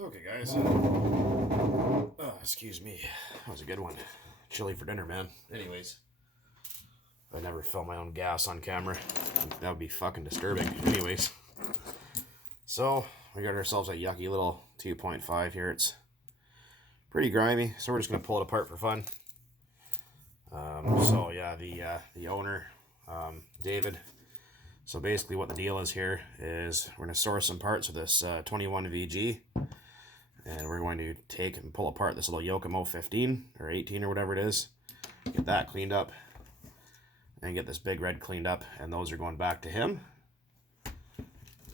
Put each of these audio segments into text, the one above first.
Okay, guys. Excuse me. That was a good one. Chili for dinner, man. Anyways, I never fill my own gas on camera. That would be fucking disturbing. Anyways, so we got ourselves a yucky little 2.5 here. It's pretty grimy, so we're just gonna pull it apart for fun. So yeah, the owner, David. So basically, what the deal is here is we're gonna source some parts of this 21 VG. And we're going to take and pull apart this little Yokomo 15 or 18 or whatever it is. Get that cleaned up. And get this big red cleaned up. And those are going back to him.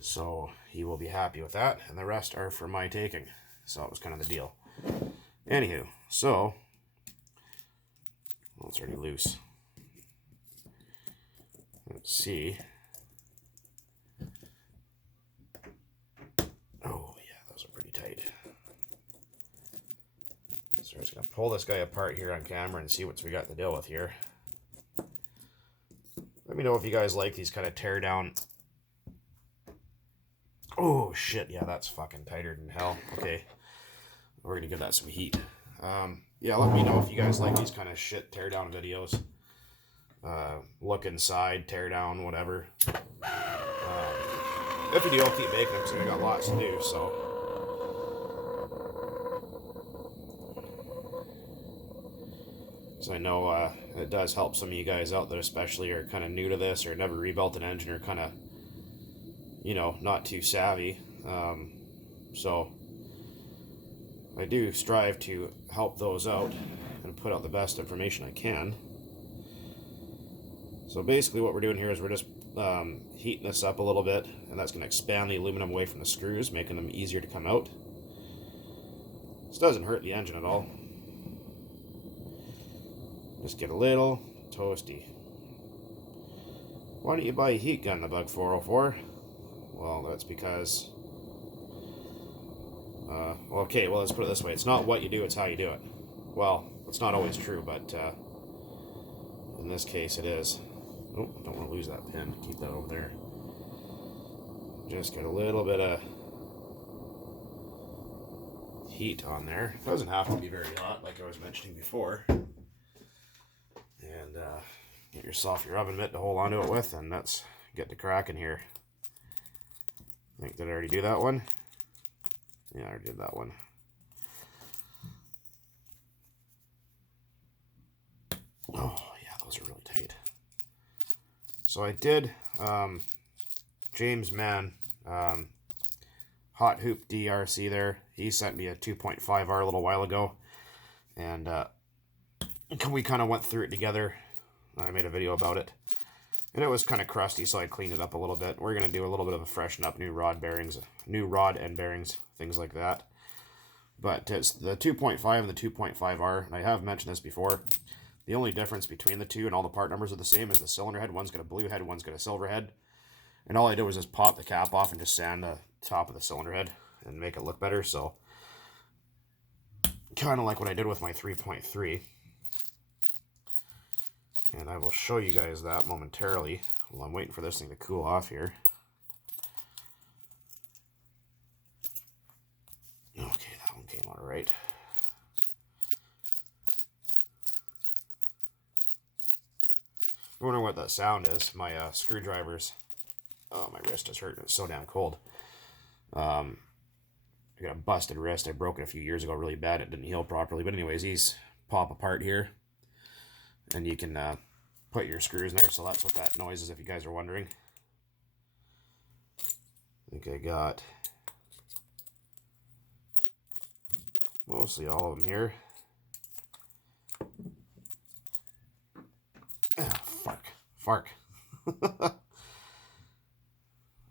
So he will be happy with that. And the rest are for my taking. So that was kind of the deal. Anywho, so. Well, it's already loose. Let's see. Oh, yeah, those are pretty tight. So we're just going to pull this guy apart here on camera and see what we got to deal with here. Let me know if you guys like these kind of tear down. Oh, shit. Yeah, that's fucking tighter than hell. Okay. We're going to give that some heat. Yeah, let me know if you guys like these kind of shit tear down videos. Look inside, tear down, whatever. If you do, I'll keep making them because we got lots to do, so. So I know it does help some of you guys out that especially are kind of new to this or never rebuilt an engine or kind of, you know, not too savvy. So I do strive to help those out and put out the best information I can. So basically what we're doing here is we're just heating this up a little bit, and that's going to expand the aluminum away from the screws, making them easier to come out. This doesn't hurt the engine at all. Just get a little toasty. Why don't you buy a heat gun, the Bug 404? Well, that's because... okay, well, let's put it this way. It's not what you do, it's how you do it. Well, it's not always true, but in this case it is. Oh, don't want to lose that pin. Keep that over there. Just get a little bit of heat on there. It doesn't have to be very hot, like I was mentioning before. And get yourself your oven mitt to hold onto it with, and let's get to cracking here. I think, did I already do that one? Yeah, I already did that one. Oh, yeah, those are really tight. So I did, James Mann, Hot Hoop DRC there. He sent me a 2.5R a little while ago. And we kind of went through it together. I made a video about it. And it was kind of crusty, so I cleaned it up a little bit. We're going to do a little bit of a freshen up, new rod and bearings, things like that. But it's the 2.5 and the 2.5R, and I have mentioned this before. The only difference between the two, and all the part numbers are the same, is the cylinder head. One's got a blue head, one's got a silver head. And all I did was just pop the cap off and just sand the top of the cylinder head and make it look better. So, kind of like what I did with my 3.3. And I will show you guys that momentarily while I'm waiting for this thing to cool off here. Okay, that one came out right. I wonder what that sound is. My screwdrivers. Oh, my wrist is hurting. It's so damn cold. I got a busted wrist. I broke it a few years ago really bad. It didn't heal properly. But anyways, these pop apart here. And you can put your screws in there. So that's what that noise is, if you guys are wondering. I think I got mostly all of them here. Fark. I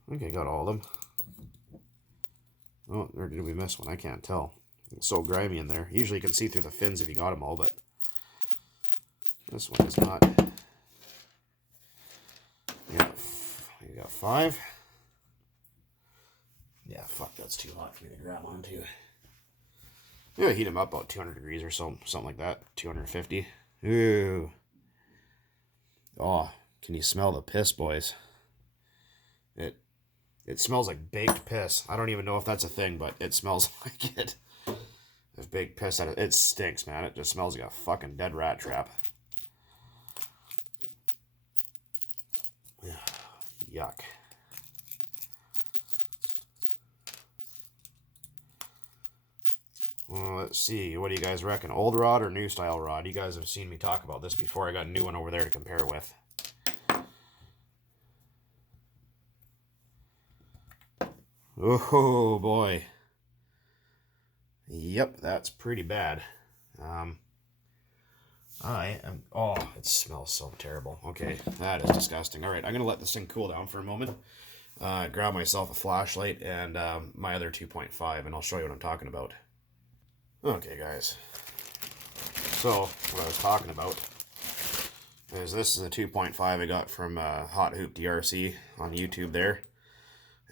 think I got all of them. Oh, or did we miss one? I can't tell. It's so grimy in there. Usually you can see through the fins if you got them all, but this one is not. You got 5. Yeah, fuck, that's too hot for me to grab onto. Yeah, heat them up about 200 degrees or so, something like that. 250. Ooh. Oh, can you smell the piss, boys? It smells like baked piss. I don't even know if that's a thing, but it smells like it. There's baked piss out of it. It stinks, man. It just smells like a fucking dead rat trap. Yuck. Well, let's see. What do you guys reckon? Old rod or new style rod? You guys have seen me talk about this before. I got a new one over there to compare with. Oh boy. Yep, that's pretty bad. Oh, it smells so terrible. Okay, that is disgusting. All right, I'm gonna let this thing cool down for a moment. Grab myself a flashlight and my other 2.5, and I'll show you what I'm talking about. Okay, guys. So what I was talking about is this is a 2.5 I got from Hot Hoop DRC on YouTube there,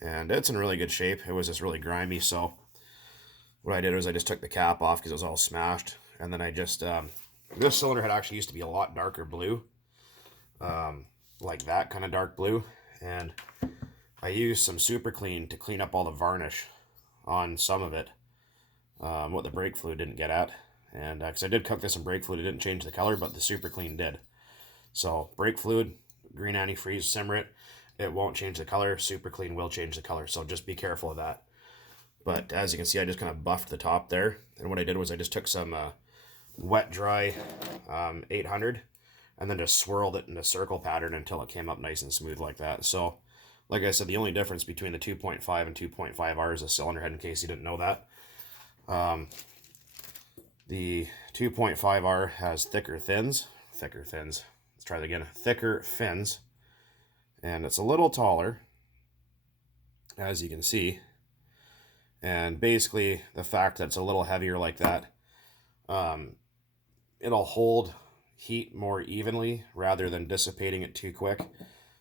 and it's in really good shape. It was just really grimy, so what I did was I just took the cap off because it was all smashed, and then I just this cylinder head actually used to be a lot darker blue, like that kind of dark blue, and I used some super clean to clean up all the varnish on some of it, what the brake fluid didn't get at, and because I did cook this in brake fluid, it didn't change the color, but the super clean did. So brake fluid, green antifreeze, simmer it, it won't change the color. Super clean will change the color, so just be careful of that. But as you can see, I just kind of buffed the top there, and what I did was I just took some wet dry 800 and then just swirled it in a circle pattern until it came up nice and smooth like that. So like I said, the only difference between the 2.5 and 2.5R is a cylinder head, in case you didn't know that. The 2.5R has thicker fins. Let's try that again. Thicker fins. And it's a little taller, as you can see. And basically, the fact that it's a little heavier like that, it'll hold heat more evenly rather than dissipating it too quick.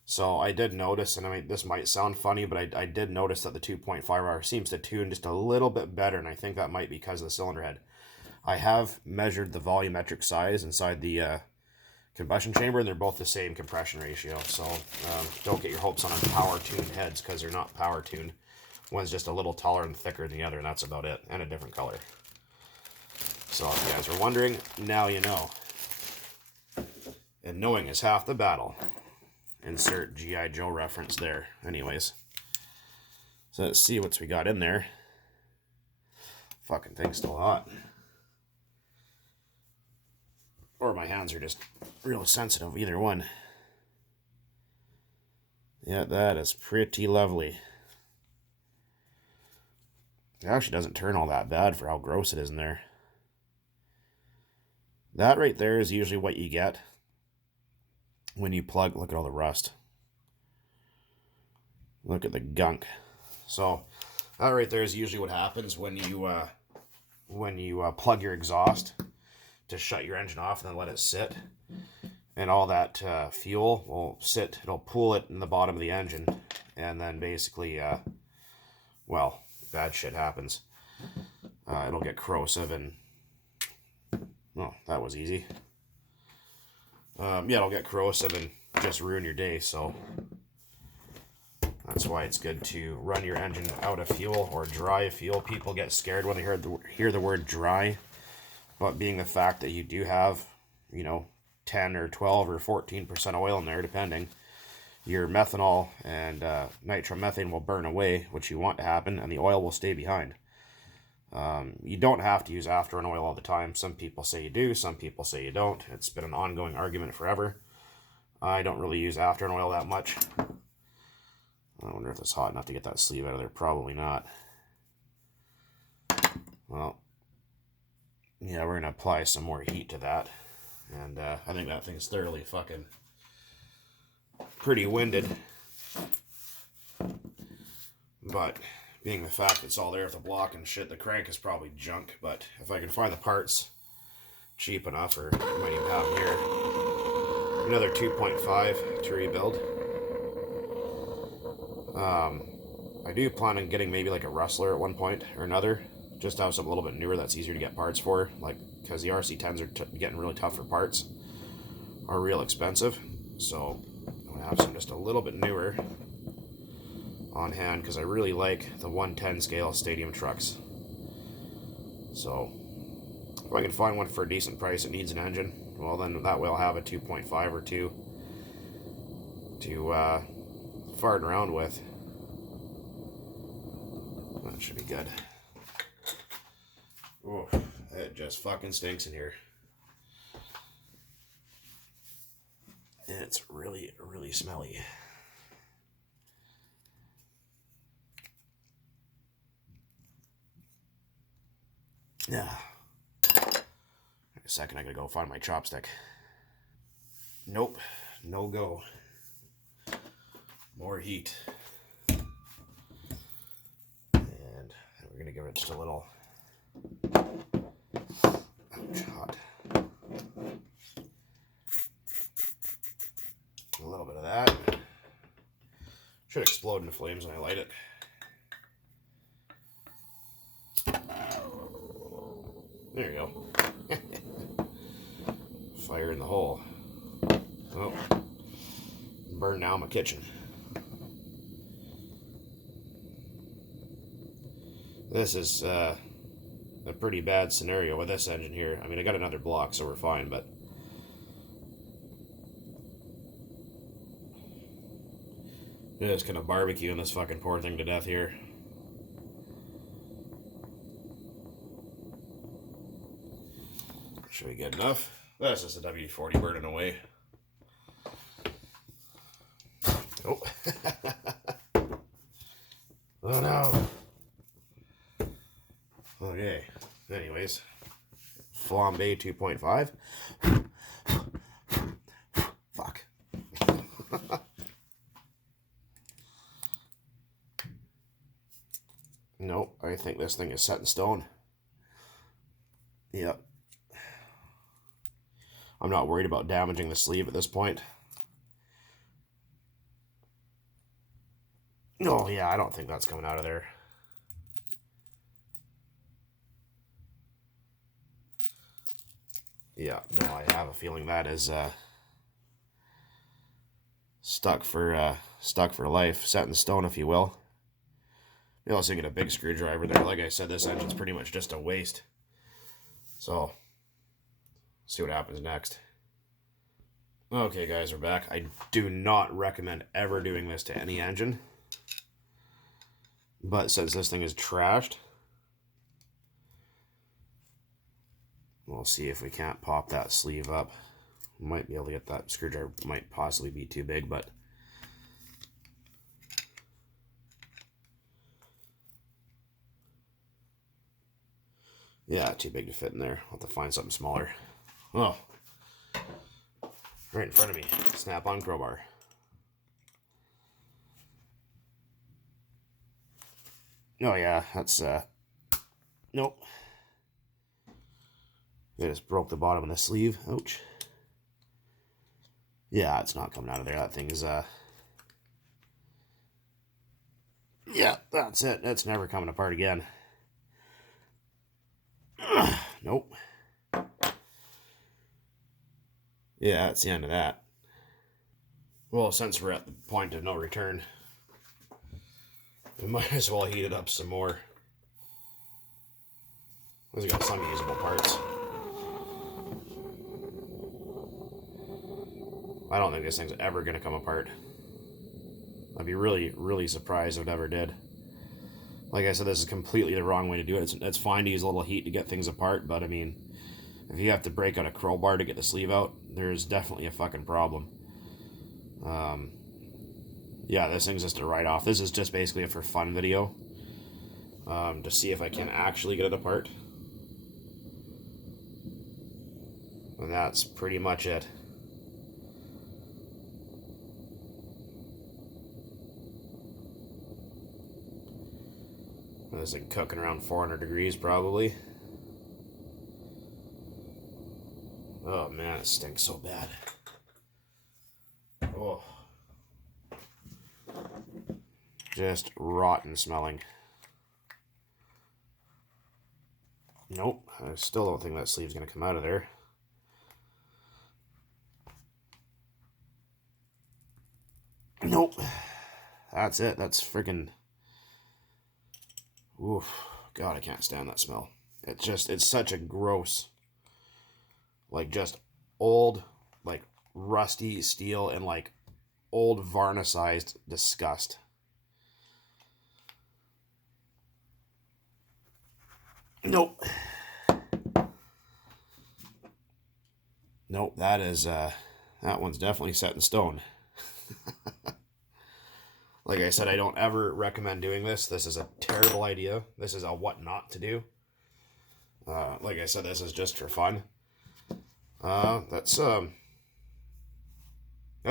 So I did notice, and I mean, this might sound funny, but I did notice that the 2.5R seems to tune just a little bit better, and I think that might be because of the cylinder head. I have measured the volumetric size inside the combustion chamber, and they're both the same compression ratio. So don't get your hopes on power-tuned heads, because they're not power-tuned. One's just a little taller and thicker than the other, and that's about it, and a different color. So if you guys are wondering, now you know. And knowing is half the battle. Insert G.I. Joe reference there. Anyways. So let's see what we got in there. Fucking thing's still hot. Or my hands are just real sensitive, either one. Yeah, that is pretty lovely. It actually doesn't turn all that bad for how gross it is in there. That right there is usually what you get when you plug. Look at all the rust. Look at the gunk. So that right there is usually what happens when you plug your exhaust to shut your engine off and then let it sit. And all that fuel will sit. It'll pool it in the bottom of the engine, and then basically, well, bad shit happens. It'll get corrosive and... Oh, that was easy. Yeah, it'll get corrosive and just ruin your day, so that's why it's good to run your engine out of fuel or dry fuel. People get scared when they hear the word dry, but being the fact that you do have, 10 or 12 or 14% oil in there, depending, your methanol and nitromethane will burn away, which you want to happen, and the oil will stay behind. You don't have to use after-run oil all the time. Some people say you do, some people say you don't. It's been an ongoing argument forever. I don't really use after-run oil that much. I wonder if it's hot enough to get that sleeve out of there. Probably not. Well, yeah, we're going to apply some more heat to that. And I think that thing's thoroughly fucking pretty winded. But being the fact it's all there with the block and shit, the crank is probably junk. But if I can find the parts cheap enough, or I might even have them here, another 2.5 to rebuild. I do plan on getting maybe like a rustler at one point or another, just to have something a little bit newer that's easier to get parts for, like, because the RC10s are getting really tough for parts, are real expensive. So I'm gonna have some just a little bit newer. on hand because I really like the 110 scale stadium trucks. So if I can find one for a decent price that needs an engine, well then that way I'll have a 2.5 or 2 to fart around with. That should be good. Oh, it just fucking stinks in here. It's really, really smelly. Yeah. In a second, I gotta go find my chopstick. Nope, no go. More heat. And we're gonna give it just a little. Ouch, hot. A little bit of that. Should explode into flames when I light it. There you go. Fire in the hole. Oh, burn down my kitchen. This is a pretty bad scenario with this engine here. I mean, I got another block, so we're fine, but just gonna barbecue this fucking poor thing to death here. Should be good enough. That's just a W40 burning away. Oh. Oh no. Okay. Anyways. Flambe 2.5. Fuck. Nope. I think this thing is set in stone. Yep. I'm not worried about damaging the sleeve at this point. Oh, yeah, I don't think that's coming out of there. Yeah, no, I have a feeling that is stuck for life, set in stone, if you will. Maybe I'll also get a big screwdriver there. Like I said, this engine's pretty much just a waste. So, see what happens next. Okay, guys, we're back. I do not recommend ever doing this to any engine. But since this thing is trashed, we'll see if we can't pop that sleeve up. Might be able to get that screwdriver, might possibly be too big, but yeah, too big to fit in there. I'll have to find something smaller. Oh, right in front of me. Snap-on crowbar. Oh yeah, that's nope. They just broke the bottom of the sleeve. Ouch. Yeah, it's not coming out of there. That thing is yeah, that's it. It's never coming apart again. Nope. Yeah, that's the end of that. Well, since we're at the point of no return, we might as well heat it up some more. It's got some usable parts. I don't think this thing's ever going to come apart. I'd be really, really surprised if it ever did. Like I said, this is completely the wrong way to do it. It's fine to use a little heat to get things apart, but I mean, if you have to break out a crowbar to get the sleeve out, there's definitely a fucking problem. Yeah, this thing's just a write-off. This is just basically a for fun video, to see if I can actually get it apart. And that's pretty much it. This thing cooking around 400 degrees probably. Oh man, it stinks so bad. Oh. Just rotten smelling. Nope, I still don't think that sleeve's gonna come out of there. Nope, that's it. That's freaking... Oof. God, I can't stand that smell. It's such a gross, like, just old, like, rusty steel and, like, old varnicized disgust. Nope. Nope, that one's definitely set in stone. Like I said, I don't ever recommend doing this. This is a terrible idea. This is a what not to do. Like I said, this is just for fun. Let's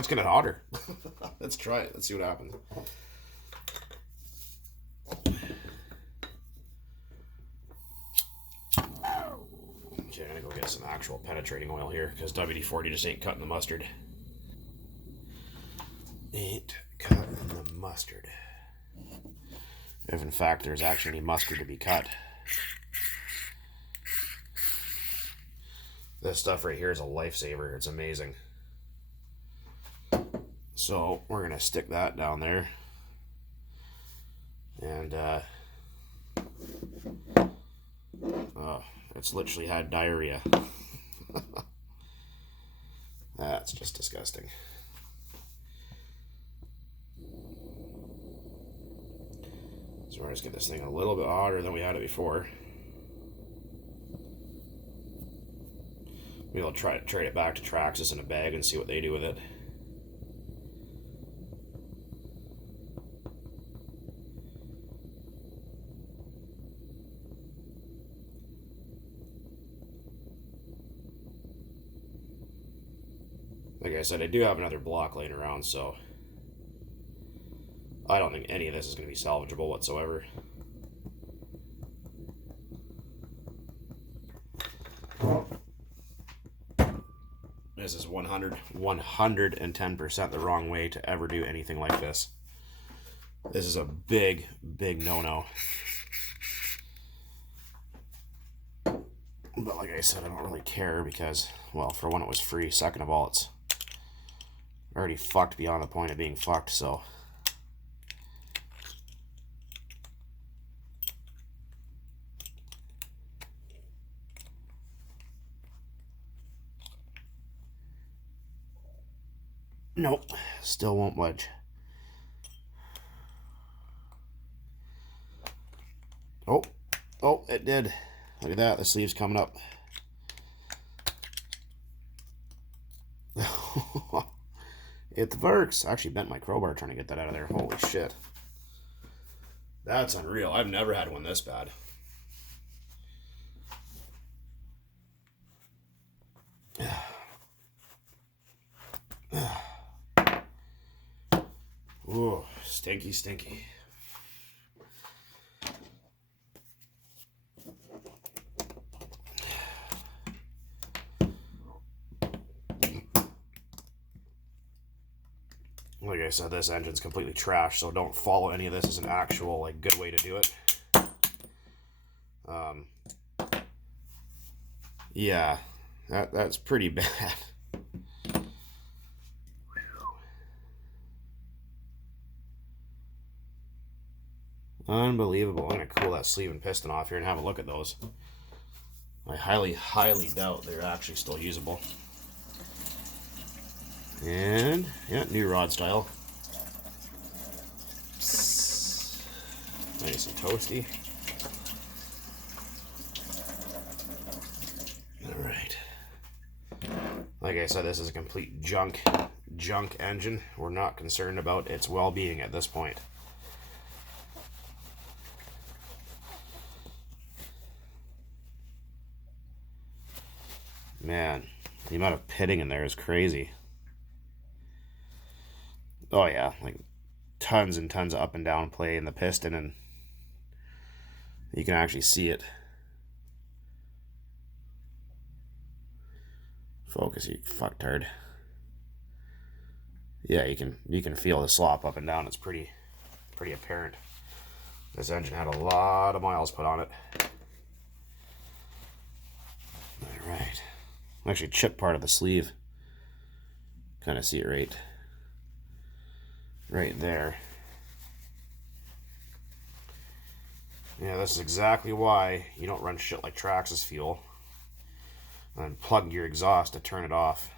get it hotter. Let's try it. Let's see what happens. Okay, I'm gonna go get some actual penetrating oil here because WD-40 just ain't cutting the mustard. Ain't cutting the mustard. If in fact there's actually any mustard to be cut. This stuff right here is a lifesaver. It's amazing. So we're gonna stick that down there. And it's literally had diarrhea. That's just disgusting. So we're just get this thing a little bit hotter than we had it before. Maybe I'll try to trade it back to Traxxas in a bag and see what they do with it. Like I said, I do have another block laying around, so I don't think any of this is going to be salvageable whatsoever. This is 110% the wrong way to ever do anything like this. This is a big, big no-no. But like I said, I don't really care because, well, for one, it was free. Second of all, it's already fucked beyond the point of being fucked, so... Nope, still won't budge. Oh, it did. Look at that, the sleeve's coming up. It works. I actually bent my crowbar trying to get that out of there. Holy shit. That's unreal. I've never had one this bad. Ooh, stinky, stinky. Like I said, this engine's completely trash, so don't follow any of this as an actual, like, good way to do it. Yeah, that's pretty bad. Unbelievable. I'm going to cool that sleeve and piston off here and have a look at those. I highly, highly doubt they're actually still usable. And, yeah, new rod style. Nice and toasty. Alright. Like I said, this is a complete junk engine. We're not concerned about its well-being at this point. Man, the amount of pitting in there is crazy. Oh yeah, like tons and tons of up and down play in the piston, and you can actually see it. Focus, you fucktard. Yeah, you can feel the slop up and down. It's pretty apparent. This engine had a lot of miles put on it. All right. Actually chipped part of the sleeve. Kind of see it right there. Yeah, this is exactly why you don't run shit like Traxxas fuel and plug your exhaust to turn it off.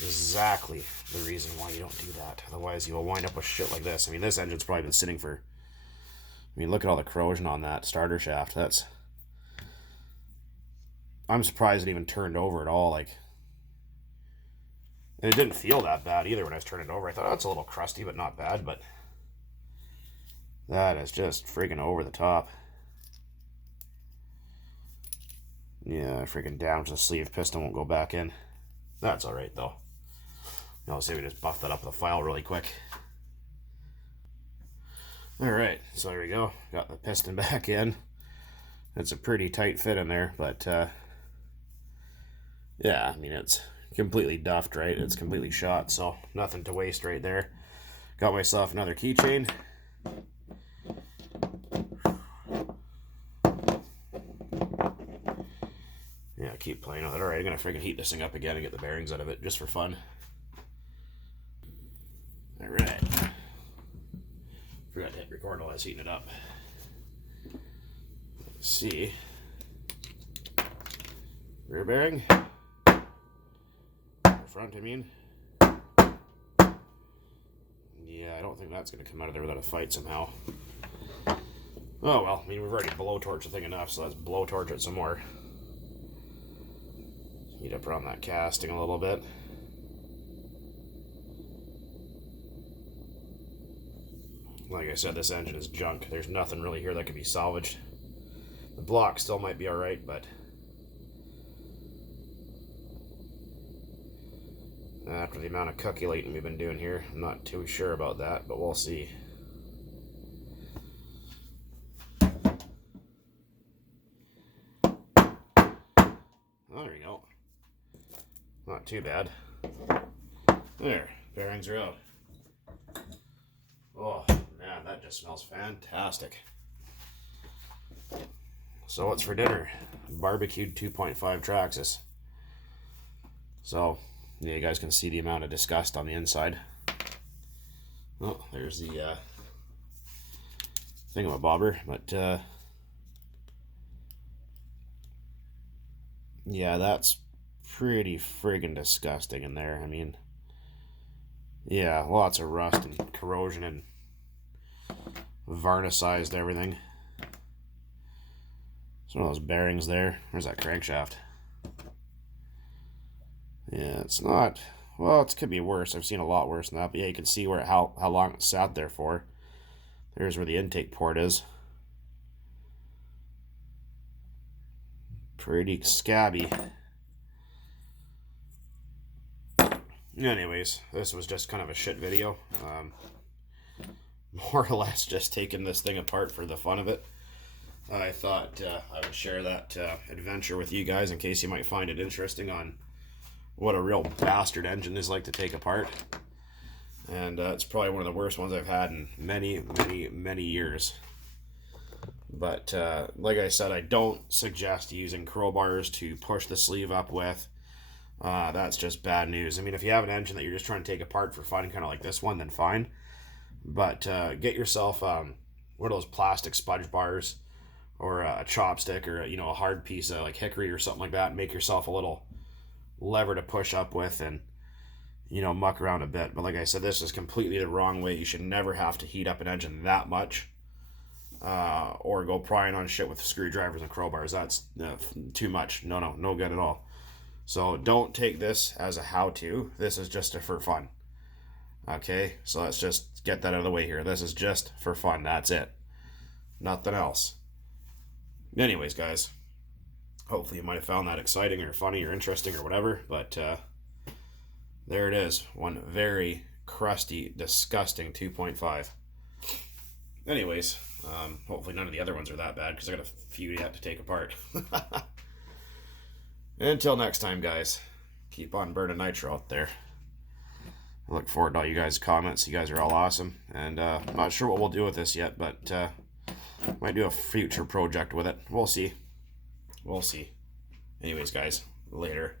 Exactly the reason why you don't do that. Otherwise, you will wind up with shit like this. I mean, this engine's probably been sitting for... I mean, look at all the corrosion on that starter shaft. That's... I'm surprised it even turned over at all. Like, and it didn't feel that bad either when I was turning it over. I thought, oh, it's a little crusty, but not bad. But that is just freaking over the top. Yeah, freaking damage the sleeve. Piston won't go back in. That's alright, though. Now, let's say we just buff that up with a file really quick. Alright, so there we go. Got the piston back in. It's a pretty tight fit in there, but yeah, I mean, it's completely duffed, right? It's completely shot, so nothing to waste right there. Got myself another keychain. Yeah, keep playing with it. Alright, I'm gonna freaking heat this thing up again and get the bearings out of it just for fun. Alright. Forgot to hit record while I was heating it up. Let's see. Rear bearing. Front, I mean. Yeah, I don't think that's going to come out of there without a fight somehow. Oh well, I mean, we've already blowtorched the thing enough, so let's blowtorch it some more. Heat up around that casting a little bit. Like I said, this engine is junk. There's nothing really here that can be salvaged. The block still might be alright, but after the amount of calculating we've been doing here, I'm not too sure about that, but we'll see. Oh, there you go. Not too bad. There, bearings are out. Oh, man, that just smells fantastic. So what's for dinner? Barbecued 2.5 Traxxas. So, yeah, you guys can see the amount of disgust on the inside. Oh, there's the thingamabobber, but yeah, that's pretty friggin' disgusting in there. I mean, yeah, lots of rust and corrosion and varnicized everything. Some of those bearings there. Where's that crankshaft? Yeah, it's not... Well, it could be worse. I've seen a lot worse than that. But yeah, you can see where how long it sat there for. There's where the intake port is. Pretty scabby. Anyways, this was just kind of a shit video. More or less just taking this thing apart for the fun of it. I thought I would share that adventure with you guys in case you might find it interesting on what a real bastard engine is like to take apart. And it's probably one of the worst ones I've had in many years. But like I said, I don't suggest using crowbars to push the sleeve up with. That's just bad news. I mean, if you have an engine that you're just trying to take apart for fun, kind of like this one, then fine. But get yourself one of those plastic sponge bars, or a chopstick, or a hard piece of like hickory or something like that, and make yourself a little lever to push up with and muck around a bit. But like I said, this is completely the wrong way. You should never have to heat up an engine that much, or go prying on shit with screwdrivers and crowbars. That's too much. No good at all. So don't take this as a how-to. This is just for fun. Okay, so let's just get that out of the way here. This is just for fun. That's it. Nothing else. Anyways, guys, hopefully you might have found that exciting or funny or interesting or whatever, but there it is. One very crusty, disgusting 2.5. Anyways, hopefully none of the other ones are that bad, because I got a few yet to take apart. Until next time, guys, keep on burning nitro out there. I look forward to all you guys' comments. You guys are all awesome. And I'm not sure what we'll do with this yet, but might do a future project with it. We'll see. Anyways, guys, later.